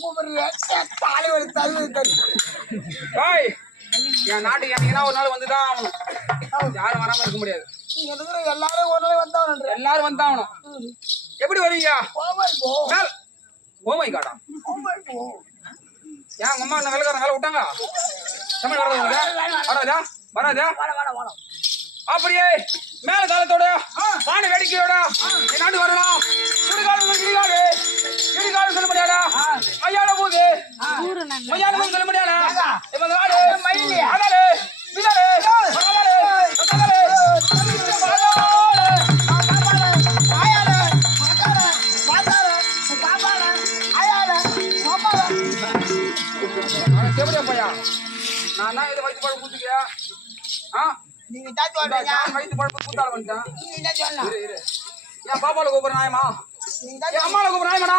கூப்பிடுறேன் தாலி வலி தள்ளி ஏய் என் நாட்டுக்கு என்னைக்குனா ஒரு நாள் வந்துதான் ஆகணும். யாரும் வராம இருக்க முடியாது. நீங்க இருக்கிற எல்லாரும் ஒரு நாள் வந்தாகணும். எல்லாரும் வந்தாகணும். எப்படி வருவீங்க? ஓமை காடா ஏன் உங்க அம்மா என்ன வேலைக்காரன் வேலை விட்டாங்க? தமிழ் வராதா வராதா அப்படியே மேல காலத்தோட வான வேடிக்கையோட என் நாடு வரலாம். இடிகாலம் இடிகாடு இடிகாலம் சொல்ல முடியாதா? மையாட போகுது மையாட போது சொல்ல முடியாதா? இவங்க நாடு மயிலே அதாலே விதாலே அதாலே அதாலே நான் தான் இதை வயிற்று பழப்பு கூத்துக்கியா? நீங்க வயிற்று பழப்பு கூத்தால வந்துட்டேன். நீங்க சொல்லலாம். என் பாப்பால கூப்பிடுற நாயமா என் அம்மால கூப்பிடுற நாயமாடா.